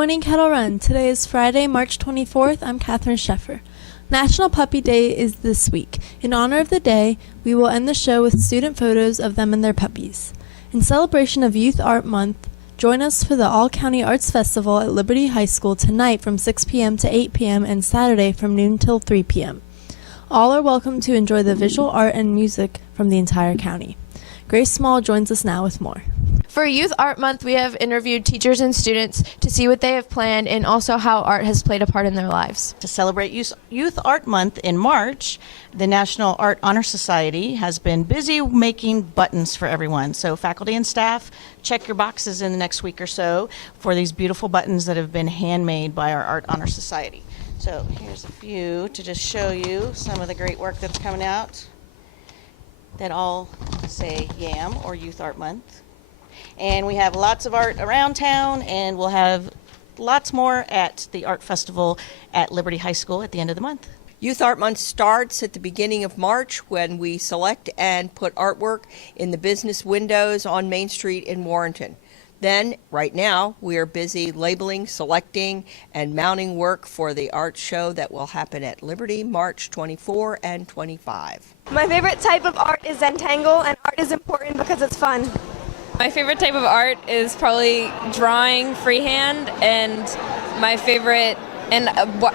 morning, Kettle Run. Today is Friday, March 24th. I'm Catherine Sheffer. National Puppy Day is this week. In honor of the day, we will end the show with student photos of them and their puppies. In celebration of Youth Art Month, join us for the All-County Arts Festival at Liberty High School tonight from 6 p.m. to 8 p.m. and Saturday from noon till 3 p.m. All are welcome to enjoy the visual art and music from the entire county. Grace Small joins us now with more. For Youth Art Month, we have interviewed teachers and students to see what they have planned and also how art has played a part in their lives. To celebrate Youth Art Month in March, the National Art Honor Society has been busy making buttons for everyone. So faculty and staff, check your boxes in the next week or so for these beautiful buttons that have been handmade by our Art Honor Society. So here's a few to just show you some of the great work that's coming out that all say YAM, or Youth Art Month. And we have lots of art around town, and we'll have lots more at the art festival at Liberty High School at the end of the month. Youth Art Month starts at the beginning of March when we select and put artwork in the business windows on Main Street in Warrenton. Then, right now, we are busy labeling, selecting, and mounting work for the art show that will happen at Liberty March 24 and 25. My favorite type of art is Zentangle, and art is important because it's fun. My favorite type of art is probably drawing freehand, and my favorite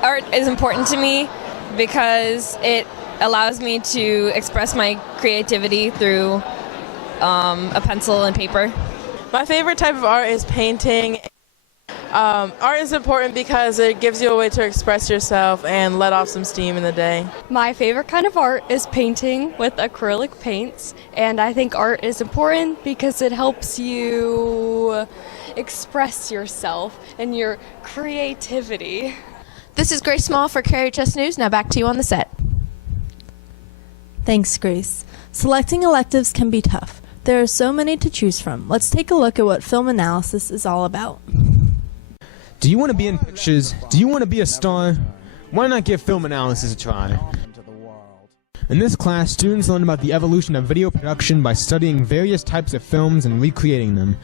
art is important to me because it allows me to express my creativity through a pencil and paper. My favorite type of art is painting. Art is important because it gives you a way to express yourself and let off some steam in the day. My favorite kind of art is painting with acrylic paints, and I think art is important because it helps you express yourself and your creativity. This is Grace Small for KRHS News. Now back to you on the set. Thanks, Grace. Selecting electives can be tough. There are so many to choose from. Let's take a look at what film analysis is all about. Do you want to be in pictures? Do you want to be a star? Why not give film analysis a try? In this class, students learn about the evolution of video production by studying various types of films and recreating them.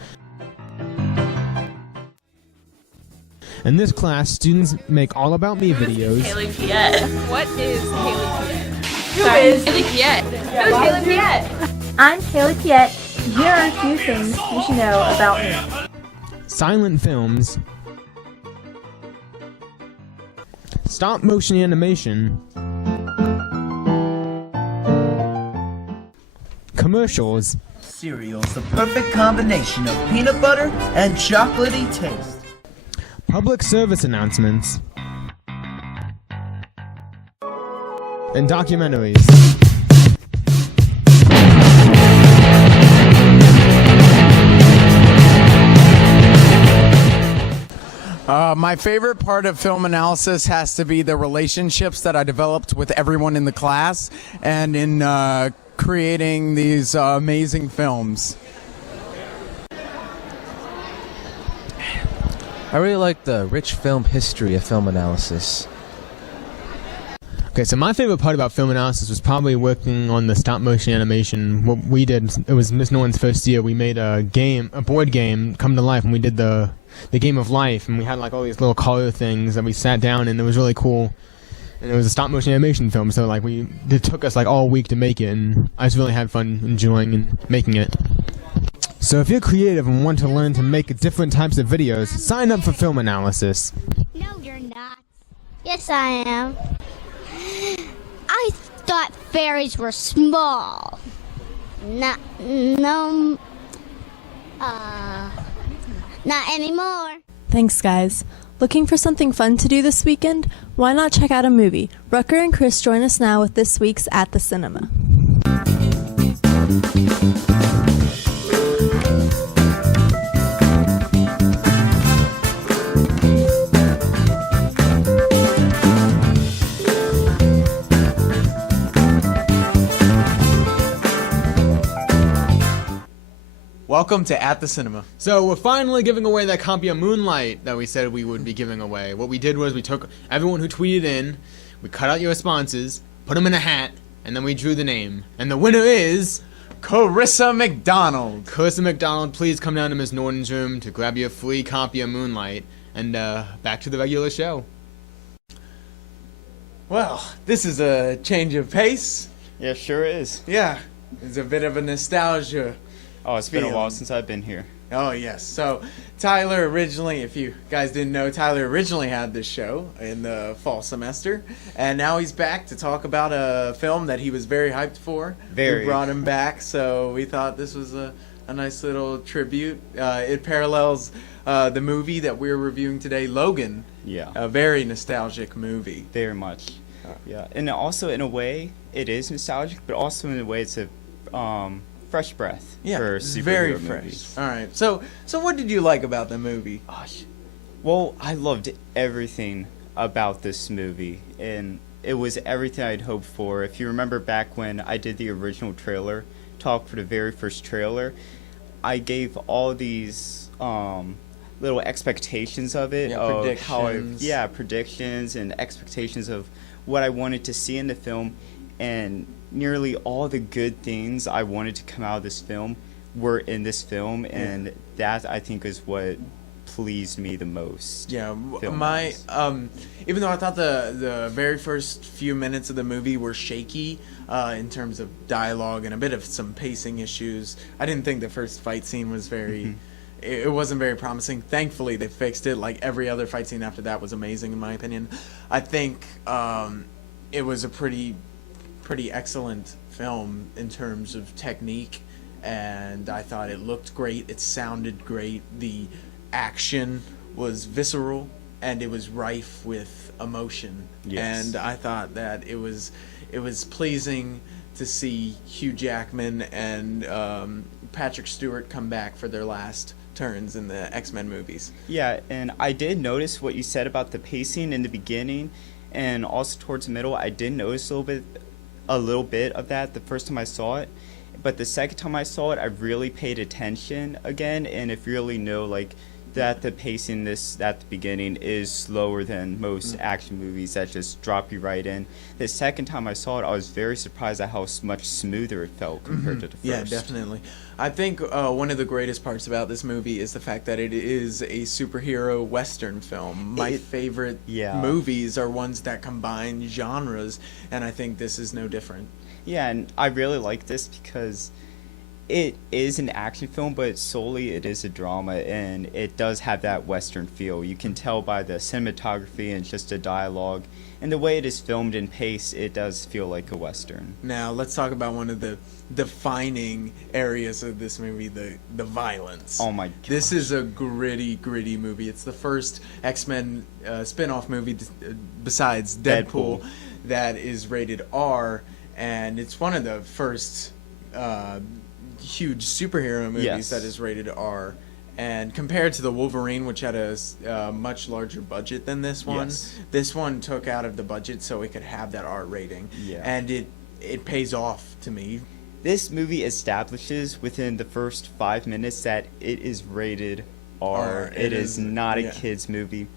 In this class, students make All About Me videos. Haley Piet. What is Haley Piet? Who is Haley Piet? Who's Haley Piet? I'm Haley Piet. Here are a few things you should know about me. Silent films, stop motion animation, commercials, cereal's the perfect combination of peanut butter and chocolatey taste, public service announcements, and documentaries. My favorite part of film analysis has to be the relationships that I developed with everyone in the class and in creating these amazing films. I really like the rich film history of film analysis. Okay, so my favorite part about film analysis was probably working on the stop motion animation. What we did, it was Miss Norton's first year, we made a board game come to life, and we did the game of life, and we had like all these little color things that we sat down, and it was really cool. And it was a stop motion animation film, so like it took us like all week to make it, and I just really had fun enjoying and making it. So if you're creative and want to learn to make different types of videos, sign up for film analysis. No, you're not. Yes, I am. I thought fairies were small. Not anymore. Thanks, guys. Looking for something fun to do this weekend? Why not check out a movie? Rucker and Chris join us now with this week's At the Cinema. Welcome to At the Cinema. So we're finally giving away that copy of Moonlight that we said we would be giving away. What we did was we took everyone who tweeted in, we cut out your responses, put them in a hat, and then we drew the name. And the winner is Carissa McDonald. Carissa McDonald, please come down to Ms. Norton's room to grab your free copy of Moonlight. And back to the regular show. Well, this is a change of pace. Yeah, sure is. Yeah, it's a bit of a nostalgia. Oh, it's been a while feeling. since I've been here. Oh, yes. So, Tyler originally, if you guys didn't know, Tyler originally had this show in the fall semester. And now he's back to talk about a film that he was very hyped for. Very. We brought him back, so we thought this was a nice little tribute. It parallels the movie that we're reviewing today, Logan. Yeah. A very nostalgic movie. Very much. Yeah. And also, in a way, it is nostalgic, but also in a way, it's a fresh breath for superhero very movies. fresh. All right. So what did you like about the movie? Well, I loved everything about this movie, and it was everything I'd hoped for. If you remember back when I did the original trailer talk for the very first trailer, I gave all these little expectations of it, of predictions. predictions and expectations of what I wanted to see in the film, and nearly all the good things I wanted to come out of this film were in this film, and that I think is what pleased me the most. Yeah, film-wise. even though I thought the very first few minutes of the movie were shaky in terms of dialogue and a bit of some pacing issues, I didn't think the first fight scene was very. It wasn't very promising. Thankfully, they fixed it. Like every other fight scene after that was amazing, in my opinion. I think it was a pretty excellent film in terms of technique, and I thought it looked great. It sounded great. The action was visceral, and it was rife with emotion. Yes. And I thought that it was pleasing to see Hugh Jackman and Patrick Stewart come back for their last turns in the X-Men movies. Yeah, and I did notice what you said about the pacing in the beginning, and also towards the middle. I did notice a little bit of that the first time I saw it, but the second time I saw it, I really paid attention again. And if you really know, like, that the pacing at the beginning is slower than most action movies that just drop you right in. The second time I saw it, I was very surprised at how much smoother it felt compared to the first. Yeah, definitely. I think one of the greatest parts about this movie is the fact that it is a superhero Western film. My favorite movies are ones that combine genres, and I think this is no different. Yeah, and I really like this because it is an action film, but solely it is a drama, and it does have that Western feel. You can tell by the cinematography and just the dialogue, and the way it is filmed and paced, it does feel like a Western. Now, let's talk about one of the defining areas of this movie, the violence. Oh my god. This is a gritty movie. It's the first X-Men spin-off movie besides Deadpool that is rated R, and it's one of the first huge superhero movies that is rated R. And compared to the Wolverine, which had a much larger budget than this one, this one took out of the budget so it could have that R rating. Yeah. And it pays off to me. This movie establishes within the first 5 minutes that it is rated R. It is not a kid's movie.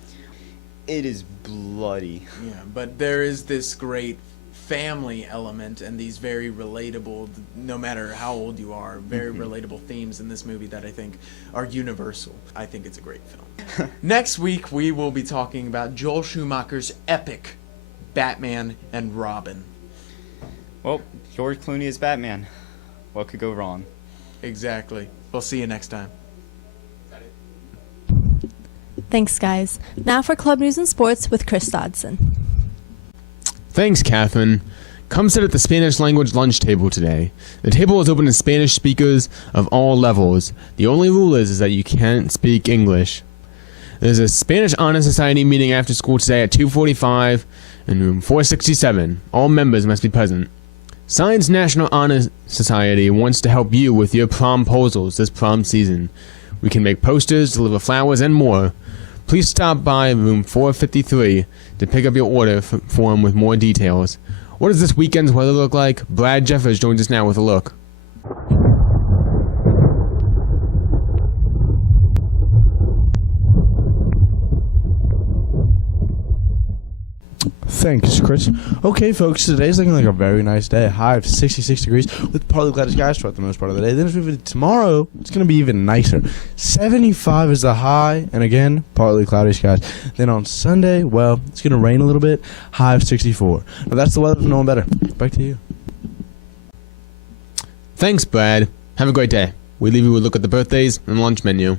It is bloody. Yeah, but there is this great family element and these very relatable, no matter how old you are, very relatable themes in this movie that I think are universal. I think it's a great film. Next week, we will be talking about Joel Schumacher's epic Batman and Robin. Well, George Clooney is Batman. What could go wrong? Exactly. We'll see you next time. Thanks, guys. Now for Club News and Sports with Chris Dodson. Thanks, Catherine. Come sit at the Spanish language lunch table today. The table is open to Spanish speakers of all levels. The only rule is that you can't speak English. There's a Spanish Honor Society meeting after school today at 2:45 in room 467. All members must be present. Science National Honor Society wants to help you with your promposals this prom season. We can make posters, deliver flowers, and more. Please stop by room 453 to pick up your order form with more details. What does this weekend's weather look like? Brad Jeffers joins us now with a look. Thanks, Chris. Okay, folks, today's looking like a very nice day. High of 66 degrees with partly cloudy skies throughout the most part of the day. Then as we move into tomorrow, it's going to be even nicer. 75 is the high, and again, partly cloudy skies. Then on Sunday, well, it's going to rain a little bit. High of 64. Now that's the weather from Knowing Better. Back to you. Thanks, Brad. Have a great day. We leave you with a look at the birthdays and lunch menu.